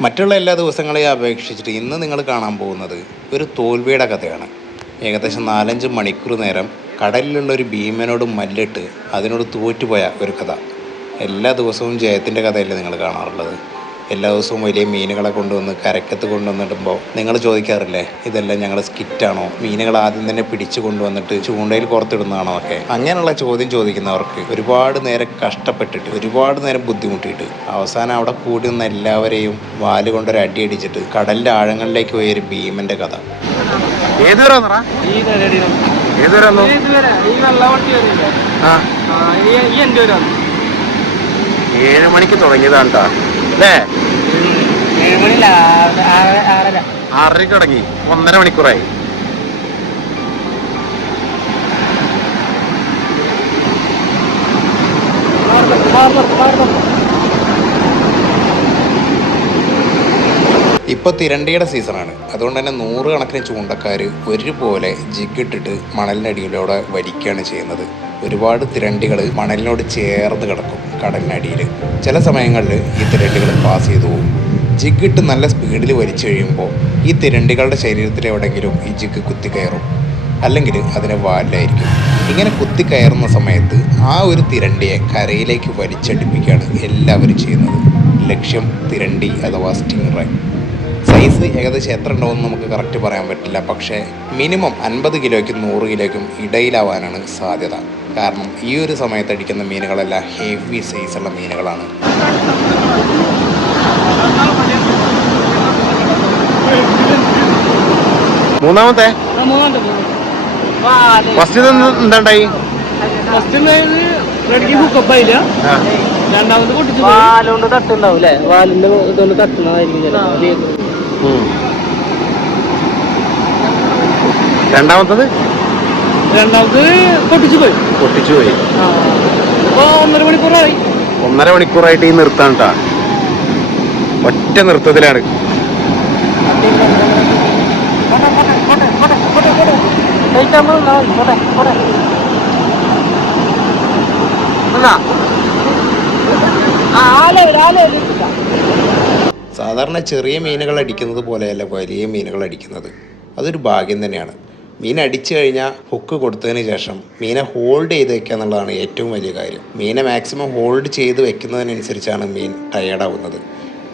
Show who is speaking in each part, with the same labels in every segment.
Speaker 1: മറ്റുള്ള എല്ലാ ദിവസങ്ങളെയും അപേക്ഷിച്ചിട്ട് ഇന്ന് നിങ്ങൾ കാണാൻ പോകുന്നത് ഒരു തോൽവിയുടെ കഥയാണ്. ഏകദേശം നാലഞ്ച് മണിക്കൂർ നേരം കടലിലുള്ള ഒരു ഭീമനോട് മല്ലിട്ട് അതിനോട് തോറ്റുപോയ ഒരു കഥ. എല്ലാ ദിവസവും ജയത്തിന്റെ കഥയല്ലേ നിങ്ങൾ കാണാറുള്ളത്? എല്ലാ ദിവസവും വലിയ മീനുകളെ കൊണ്ടുവന്ന് കരക്കത്ത് കൊണ്ടുവന്നിടുമ്പോൾ നിങ്ങൾ ചോദിക്കാറില്ലേ ഇതെല്ലാം ഞങ്ങൾ സ്കിറ്റാണോ? മീനുകൾ ആദ്യം തന്നെ പിടിച്ചു കൊണ്ടുവന്നിട്ട് ചൂണ്ടയിൽ കോർത്തിടുന്നതാണോ ഒക്കെ? അങ്ങനെയുള്ള ചോദ്യം ചോദിക്കുന്നവർക്ക് ഒരുപാട് നേരം കഷ്ടപ്പെട്ടിട്ട് ഒരുപാട് നേരം ബുദ്ധിമുട്ടിയിട്ട് അവസാനം അവിടെ കൂടി നിന്ന എല്ലാവരെയും വാൽ കൊണ്ടൊരു അടി അടിച്ചിട്ട് കടലിന്റെ ആഴങ്ങളിലേക്ക് പോയൊരു ഭീമന്റെ കഥ.
Speaker 2: ഏതുവരാ ഏഴ് മണിക്ക് തുടങ്ങിയതാണ് ട്ടാ. അല്ലേ? ആറരയ്ക്ക് തുടങ്ങി ഒന്നര മണിക്കൂറായി.
Speaker 3: ഇപ്പൊ.
Speaker 1: ഇപ്പോൾ തിരണ്ടിയുടെ സീസണാണ്. അതുകൊണ്ട് തന്നെ നൂറുകണക്കിന് ചൂണ്ടക്കാർ ഒരുപോലെ ജിഗിട്ടിട്ട് മണലിനടിയിലൂടെ വലിക്കുകയാണ് ചെയ്യുന്നത്. ഒരുപാട് തിരണ്ടികൾ മണലിനോട് ചേർന്ന് കിടക്കും കടലിനടിയിൽ ചില സമയങ്ങളിൽ ഈ തിരണ്ടികൾ പാസ് ചെയ്തു പോകും. ജിഗിട്ട് നല്ല സ്പീഡിൽ വലിച്ചു കഴിയുമ്പോൾ ഈ തിരണ്ടികളുടെ ശരീരത്തിൽ എവിടെയെങ്കിലും ഈ ജിഗ് കുത്തി കയറും അല്ലെങ്കിൽ അതിന് വാലായിരിക്കും ഇങ്ങനെ കുത്തി കയറുന്ന സമയത്ത് ആ ഒരു തിരണ്ടിയെ കരയിലേക്ക് വലിച്ചടിപ്പിക്കുകയാണ് എല്ലാവരും ചെയ്യുന്നത്. ലക്ഷ്യം തിരണ്ടി അഥവാ സ്റ്റിംഗ് സൈസ് ഏകദേശം എത്ര ഉണ്ടാവും നമുക്ക് കറക്റ്റ് പറയാൻ പറ്റില്ല. പക്ഷേ മിനിമം അൻപത് കിലോയ്ക്കും നൂറ് കിലോയ്ക്കും ഇടയിലാവാനാണ് സാധ്യത. കാരണം ഈ ഒരു സമയത്ത് അടിക്കുന്ന മീനുകളെല്ലാം ഹെവി സൈസുള്ള മീനുകളാണ്.
Speaker 2: മൂന്നാമത്തെ. ഫസ്റ്റ് എന്താണ്ടായി?
Speaker 3: ഫസ്റ്റ്. രണ്ടാമത് പൊട്ടിച്ചു വാലുകൊണ്ട് തട്ടുണ്ടാവും അല്ലേ വാലിന്റെ ഇതുകൊണ്ട് തട്ടുന്നതായിരിക്കും ചിലപ്പോ.
Speaker 2: ഉം. രണ്ടാമത്തത്?
Speaker 3: രണ്ടാമത് പൊട്ടിച്ചു പോയി.
Speaker 2: പൊട്ടിച്ചു പോയി.
Speaker 3: ഒന്നര മണിക്കൂറായി.
Speaker 2: ഒന്നര മണിക്കൂറായിട്ട് ഈ നിർത്താൻ ട്ടാ. ഒറ്റ നൃത്തത്തിലാണ്.
Speaker 1: സാധാരണ ചെറിയ മീനുകൾ അടിക്കുന്നത് പോലെയല്ല വലിയ മീനുകൾ അടിക്കുന്നത്. അതൊരു ഭാഗ്യം തന്നെയാണ്. മീൻ അടിച്ചു കഴിഞ്ഞാൽ ഹുക്ക് കൊടുത്തതിന് ശേഷം മീനെ ഹോൾഡ് ചെയ്ത് വെക്കുക എന്നുള്ളതാണ് ഏറ്റവും വലിയ കാര്യം. മീനെ മാക്സിമം ഹോൾഡ് ചെയ്ത് വെക്കുന്നതിനനുസരിച്ചാണ് മീൻ ടയേർഡാവുന്നത്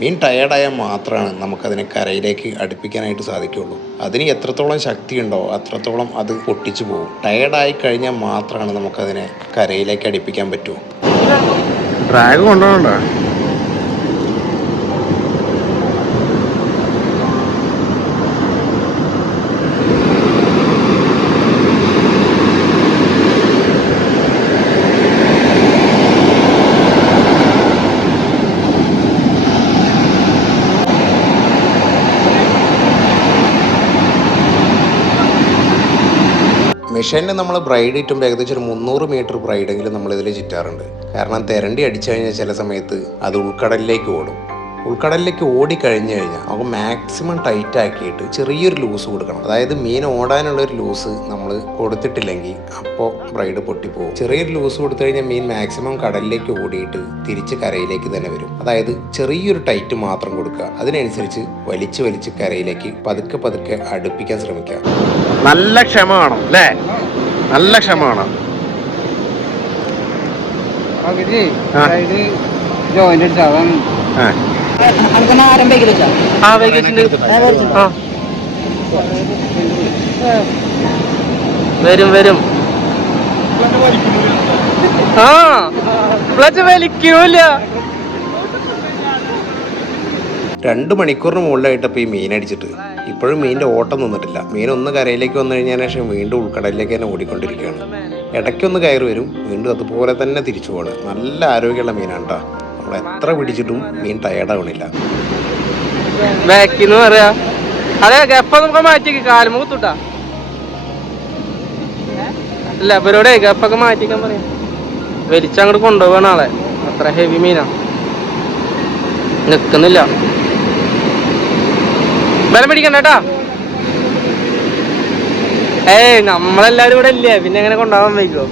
Speaker 1: മീൻ ടയേർഡായാൽ മാത്രമാണ് നമുക്കതിനെ കരയിലേക്ക് അടുപ്പിക്കാനായിട്ട് സാധിക്കുള്ളൂ അതിന് എത്രത്തോളം ശക്തിയുണ്ടോ അത്രത്തോളം അത് പൊട്ടിച്ചു പോകും. ടയേർഡായി കഴിഞ്ഞാൽ മാത്രമാണ് നമുക്കതിനെ കരയിലേക്ക് അടുപ്പിക്കാൻ പറ്റൂ.
Speaker 2: ഡ്രാഗ് കൊണ്ടുപോകണ്ട.
Speaker 1: മെഷീനിൽ നമ്മൾ ബ്രൈഡ് ഇട്ടുമ്പോൾ ഏകദേശം ഒരു മുന്നൂറ് മീറ്റർ ബ്രൈഡെങ്കിലും നമ്മൾ ഇതിൽ ചുറ്റാറുണ്ട്. കാരണം തെരണ്ടി അടിച്ചു കഴിഞ്ഞാൽ ചില സമയത്ത് അത് ഉൾക്കടലിലേക്ക് ഓടും. ഉൾക്കടലിലേക്ക് ഓടി കഴിഞ്ഞു കഴിഞ്ഞാൽ അവ മാക്സിമം ടൈറ്റ് ആക്കിയിട്ട് ചെറിയൊരു ലൂസ് കൊടുക്കണം. അതായത് മീൻ ഓടാനുള്ള ഒരു ലൂസ് നമ്മൾ കൊടുത്തിട്ടില്ലെങ്കിൽ അപ്പോൾ ബ്രൈഡ് പൊട്ടിപ്പോകും ചെറിയൊരു ലൂസ് കൊടുത്തു കഴിഞ്ഞാൽ മീൻ മാക്സിമം കടലിലേക്ക് ഓടിയിട്ട് തിരിച്ച് കരയിലേക്ക് തന്നെ വരും. അതായത് ചെറിയൊരു ടൈറ്റ് മാത്രം കൊടുക്കുക. അതിനനുസരിച്ച് വലിച്ച് വലിച്ച് കരയിലേക്ക് പതുക്കെ പതുക്കെ അടുപ്പിക്കാൻ ശ്രമിക്കുക.
Speaker 2: നല്ല ക്ഷമ വേണം അല്ലേ? നല്ല ക്ഷമ വേണം. ആ. ആ.
Speaker 3: വരും വരും. ആ ക്ലച്ച് വലിക്കൂല
Speaker 1: രണ്ട് മണിക്കൂറിന് മുകളിലായിട്ടപ്പോ ഈ മീൻ അടിച്ചിട്ട്. ഇപ്പോഴും മീനിന്റെ ഓട്ടം നിന്നിട്ടില്ല. മീൻ ഒന്ന് കരയിലേക്ക് വന്നു കഴിഞ്ഞാൽ ശേഷം വീണ്ടും ഉൾക്കടലിലേക്ക് തന്നെ ഓടിക്കൊണ്ടിരിക്കുകയാണ്. ഇടയ്ക്കൊന്ന് കയറി വരും. വീണ്ടും അതുപോലെ തന്നെ തിരിച്ചു പോവാണ് നല്ല ആരോഗ്യമുള്ള മീനാണ് കേട്ടോ നമ്മൾ എത്ര പിടിച്ചിട്ടും മീൻ ടയേർഡാവണില്ല
Speaker 3: ബാക്കിന്ന് പറയാ. ഗപ്പ മാറ്റിക്കാൻ വലിച്ചങ്ങോട്ട് കൊണ്ടുപോകണ ആളെ. അത്ര ഹെവി മീനാ. നിക്കുന്നില്ല. ബലം പിടിക്കണ്ട കേട്ടാ. ഏയ് നമ്മളെല്ലാരും ഇവിടെ ഇല്ലേ? പിന്നെ എങ്ങനെ കൊണ്ടുപോകാൻ വൈകോ?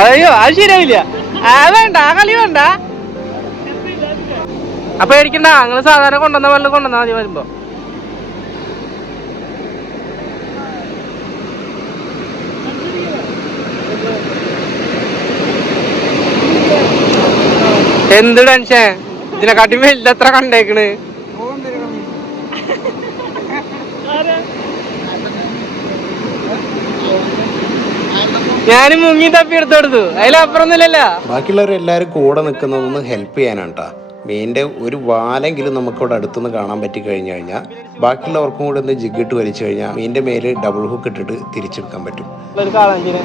Speaker 3: അയ്യോ അത് ശരിയാവില്ല. വേണ്ട ആ കളി വേണ്ട. അപ്പൊ പേടിക്കണ്ട നിങ്ങൾ സാധാരണ കൊണ്ടുവന്ന പോലെ കൊണ്ടുവന്നാ മതി വരുമ്പോ. എന്ത് ടെൻഷൻ ഇതിനെക്കാട്ടി എത്ര കണ്ടേക്കണ്? ഞാനും മുങ്ങി തപ്പി എടുത്തു കൊടുത്തു. ബാക്കിയുള്ളവർ
Speaker 1: എല്ലാരും കൂടെ നിൽക്കുന്നതൊന്ന് ഹെൽപ്പ് ചെയ്യാനാണ് കേട്ടോ മീനിന്റെ ഒരു വാലെങ്കിലും നമുക്കിവിടെ അടുത്തുനിന്ന് കാണാൻ പറ്റി കഴിഞ്ഞു കഴിഞ്ഞാൽ ബാക്കിയുള്ളവർക്കും കൂടെ ഒന്ന് ജിഗിട്ട് വലിച്ചു കഴിഞ്ഞാൽ മീനിന്റെ മേൽ ഡബിൾ ഹുക്ക് ഇട്ടിട്ട് തിരിച്ചെടുക്കാൻ പറ്റും.
Speaker 3: ഒരു അവർ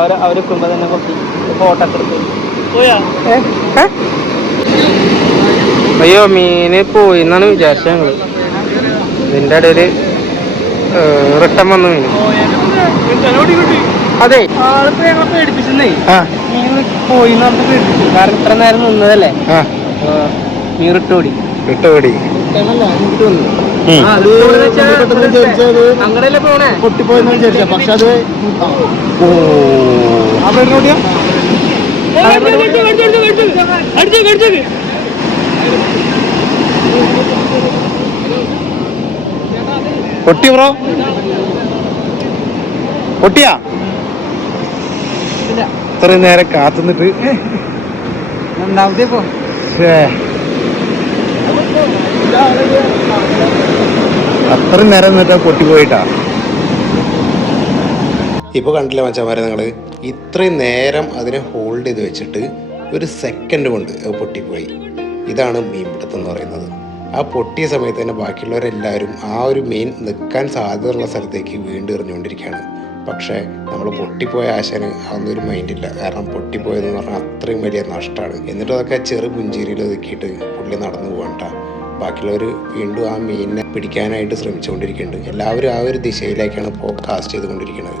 Speaker 3: അവർ അവരിക്കുമ്പോ തന്നെ ഫോട്ടോ എടുത്തു. ഏ? ഏ? അയ്യോ മീന് പോയി എന്നാണ് വിചാരിച്ചത്. ഞങ്ങൾ ഇതിന്റെ ഇടയിൽ റിട്ടം വന്നു മീൻ അതെ. പോയി എന്ന് പറഞ്ഞിട്ട് പേടിപ്പിച്ചു കാരണം ഇത്ര നേരം നിന്നതല്ലേ? മീൻ റിട്ടോടി റിട്ടോടി
Speaker 2: പൊട്ടിപ്പോയെന്ന് വിചാരിച്ച പക്ഷെ അത് പൊട്ടി ബ്രോ. പൊട്ടിയാ ഇത്രയും നേരം കാത്തുനിന്നിട്ട്.
Speaker 3: രണ്ടാമത്തെ പോ.
Speaker 2: അത്രയും നേരം നിന്നിട്ടാ പൊട്ടിപ്പോയിട്ടാ
Speaker 1: ഇപ്പൊ കണ്ടില്ല മച്ചാമാരെ നിങ്ങൾ ഇത്രയും നേരം അതിനെ ഹോൾഡ് ചെയ്ത് വെച്ചിട്ട് ഒരു സെക്കൻഡ് കൊണ്ട് അത് പൊട്ടിപ്പോയി. ഇതാണ് മീൻ പിടുത്തം എന്ന് പറയുന്നത്. ആ പൊട്ടിയ സമയത്ത് തന്നെ ബാക്കിയുള്ളവരെല്ലാവരും ആ ഒരു മീൻ നിൽക്കാൻ സാധ്യതയുള്ള സ്ഥലത്തേക്ക് വീണ്ടും എറിഞ്ഞുകൊണ്ടിരിക്കുകയാണ്. പക്ഷേ നമ്മൾ പൊട്ടിപ്പോയ ആശാന് അതൊന്നും ഒരു മൈൻഡില്ല കാരണം പൊട്ടിപ്പോയെന്ന് പറഞ്ഞാൽ അത്രയും വലിയ നഷ്ടമാണ്. എന്നിട്ട് അതൊക്കെ ചെറു പുഞ്ചിരിയിൽ ഒതുക്കിയിട്ട് പുള്ളി നടന്നു പോകണ്ട ബാക്കിയുള്ളവർ വീണ്ടും ആ മീനിനെ പിടിക്കാനായിട്ട് ശ്രമിച്ചുകൊണ്ടിരിക്കുന്നുണ്ട്. എല്ലാവരും ആ ഒരു ദിശയിലേക്കാണ് ഇപ്പോൾ കാസ്റ്റ് ചെയ്തുകൊണ്ടിരിക്കുന്നത്.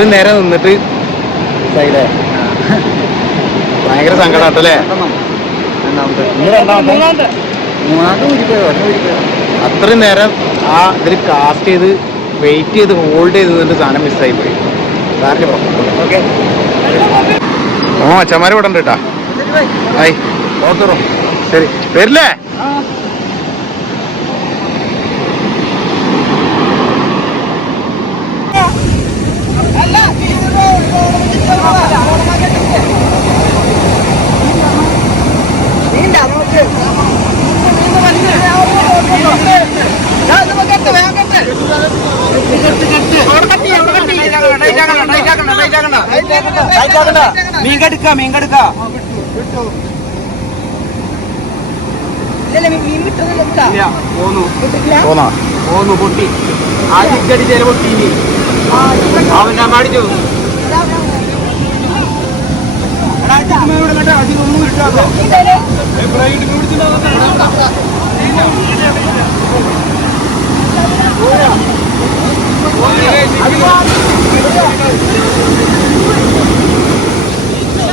Speaker 2: ഇത്രയും നേരം നിന്നിട്ട്? ഭയങ്കര സങ്കടാട്ടല്ലേ? അത്രയും നേരം ആ ഇതിൽ കാസ്റ്റ് ചെയ്ത് വെയിറ്റ് ചെയ്ത് ഹോൾഡ് ചെയ്ത് നിന്നിട്ട് സാധനം മിസ്സായി പോയി. സാറിന് ഓ അച്ഛന്മാരെ ഇവിടെ ഉണ്ട് കേട്ടാ. ആയി ഓർത്തറോ ശരി. വരില്ലേ?
Speaker 3: മീൻ കടുക്ക മീൻ കടുക്ക. ഇല്ല പോന്നു. പൊട്ടി. ആ ജിഗടിച്ചേരെ പൊട്ടി അവന്റെ അമ്മാടിച്ചു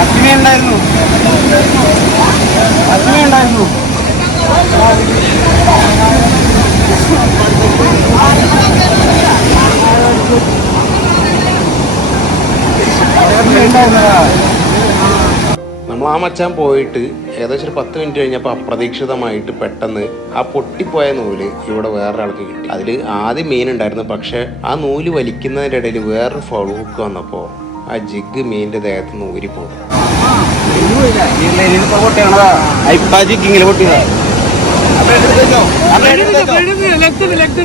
Speaker 3: അഗ്നി ഉണ്ടായിരുന്നു അഗ്നി ഉണ്ടായിരുന്നു
Speaker 1: നമ്മൾ ആ മച്ചാൻ പോയിട്ട് ഏകദേശം ഒരു പത്ത് മിനിറ്റ് കഴിഞ്ഞപ്പോൾ അപ്രതീക്ഷിതമായിട്ട് പെട്ടെന്ന് ആ പൊട്ടിപ്പോയ നൂൽ ഇവിടെ വേറൊരാൾക്ക് കിട്ടി. അതിൽ ആദ്യം മീൻ ഉണ്ടായിരുന്നു പക്ഷേ ആ നൂൽ വലിക്കുന്നതിന്റെ ഇടയിൽ വേറൊരു ഫൗൾ ഹുക്ക് വന്നപ്പോൾ ആ ജിഗ് മീനിന്റെ ദേഹത്ത് നിന്ന് ഊരിപ്പോകും
Speaker 2: ജിങ്ങിൽ പൊട്ടിയതാ.
Speaker 3: ലെഫ്റ്റ് ലെഫ്റ്റ്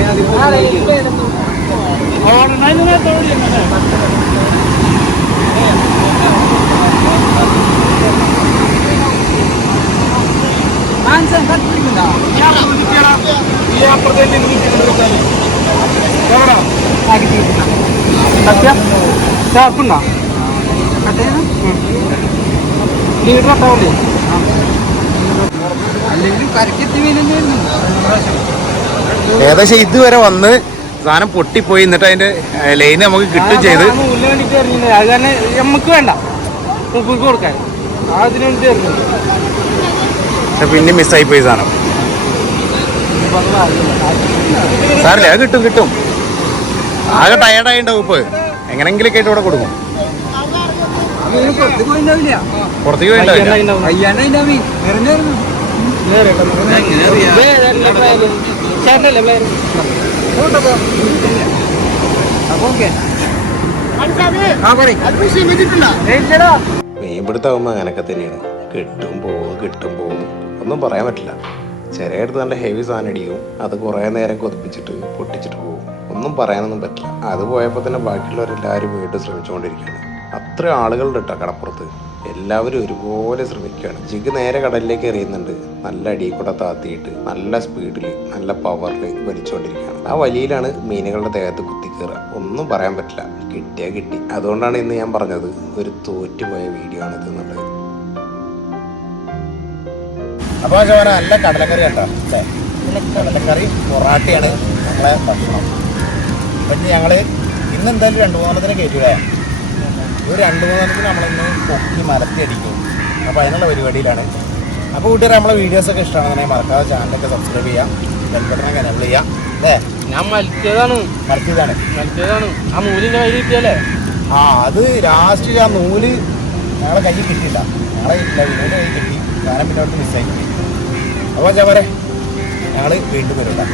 Speaker 3: വരാൻ പറഞ്ഞു
Speaker 2: ബ്രൈഡും ഉണ്ടായിരുന്നടാ
Speaker 3: ആ ബ്ലേഡ് കട്ടായി പോയി അത് ഇതിലേ കട്ടായി. സത്യം ഷാർപ്പുണ്ടോ ലീഡർ കട്ടാവില്ലേ അല്ലെങ്കിൽ കരക്കെത്തി മീനെന്നായിരുന്നു
Speaker 2: ഏകദേശം ഇതുവരെ വന്ന് സാധനം പൊട്ടിപ്പോയി എന്നിട്ട് അതിന്റെ ലൈൻ നമുക്ക് കിട്ടും ചെയ്ത്.
Speaker 3: നമുക്ക് വേണ്ട. കൊടുക്കാൻ.
Speaker 2: പിന്നെ മിസ്സായി പോയി സാധനം. സാറില്ല അത് കിട്ടും കിട്ടും. ആകെ ടയർഡായി ഉണ്ടാവും ഇപ്പൊ എങ്ങനെങ്കിലും കേട്ട് ഇവിടെ കൊടുക്കും. പുറത്തേക്ക് പോയിണ്ടാവില്ല.
Speaker 1: മീൻപിടുത്തമാകുമ്പോൾ അങ്ങനെയൊക്കെ തന്നെയാണ്. കിട്ടും പോവും കിട്ടും പോവും. ഒന്നും പറയാൻ പറ്റില്ല. ചിലയിടത്ത് നല്ല ഹെവി സാധനം അടിക്കും അത് കുറേ നേരം കൊതിപ്പിച്ചിട്ട് പൊട്ടിച്ചിട്ട് പോകും ഒന്നും പറയാനൊന്നും പറ്റില്ല. അത് പോയപ്പോൾ തന്നെ ബാക്കിയുള്ളവരെല്ലാവരും വീണ്ടും ശ്രമിച്ചുകൊണ്ടിരിക്കുകയാണ്. അത്ര ആളുകളുണ്ട് കേട്ടോ കടപ്പുറത്ത്. എല്ലാവരും ഒരുപോലെ ശ്രമിക്കുകയാണ്. ജിഗ് നേരെ കടലിലേക്ക് എറിയുന്നുണ്ട്. നല്ല അടിയിൽ കൂടെ താത്തിയിട്ട് നല്ല സ്പീഡിൽ നല്ല പവറിൽ വലിച്ചുകൊണ്ടിരിക്കുകയാണ്. ആ വലിയിലാണ് മീനുകളുടെ ദേഹത്ത് കുത്തിക്കയറുക ഒന്നും പറയാൻ പറ്റില്ല. കിട്ടിയാൽ കിട്ടി. അതുകൊണ്ടാണ് ഇന്ന് ഞാൻ പറഞ്ഞത് ഒരു തോറ്റുപോയ വീഡിയോ ആണ് ഇത് എന്നുള്ളത്.
Speaker 2: അപ്പൊ ചോര നല്ല കടലക്കറി കേട്ടോ അല്ലേ? കടലക്കറി. പൊറാട്ടയാണ് നമ്മളെ ഭക്ഷണം. പിന്നെ ഞങ്ങൾ ഞങ്ങൾ ഇന്ന് എന്തായാലും രണ്ടു മൂന്നെണ്ണത്തിന് കയറ്റൂലേ ഒരു രണ്ട് മൂന്നെണ്ണത്തിന് നമ്മളിന്ന് പൊക്കി മരത്തി അടിക്കും അപ്പോൾ അതിനുള്ള പരിപാടിയിലാണ്. അപ്പോൾ കൂട്ടുകാരെ നമ്മളെ വീഡിയോസൊക്കെ ഇഷ്ടമാണെന്നുണ്ടെങ്കിൽ മറക്കാതെ ചാനലൊക്കെ സബ്സ്ക്രൈബ് ചെയ്യാം. ബെൽബട്ടനൊക്കെ എനബിൾ ചെയ്യാം. അല്ലേ?
Speaker 3: ഞാൻ മലിച്ചതാണ്
Speaker 2: മറത്തിയതാണ്
Speaker 3: മലിച്ചതാണ് ആ നൂലിന്റെ കയ്യിൽ കിട്ടിയല്ലേ?
Speaker 2: ആ അത് ലാസ്റ്റിൽ ആ നൂൽ ഞങ്ങളെ കയ്യിൽ കിട്ടിയില്ല. ഞങ്ങളെ ഇല്ല വിനോദ കയ്യിൽ കിട്ടി. കാരണം പിന്നെ അവിടുത്തെ മിസ്സായി അപ്പോൾ ചവരെ ഞങ്ങൾ വീണ്ടും വരും കേട്ടോ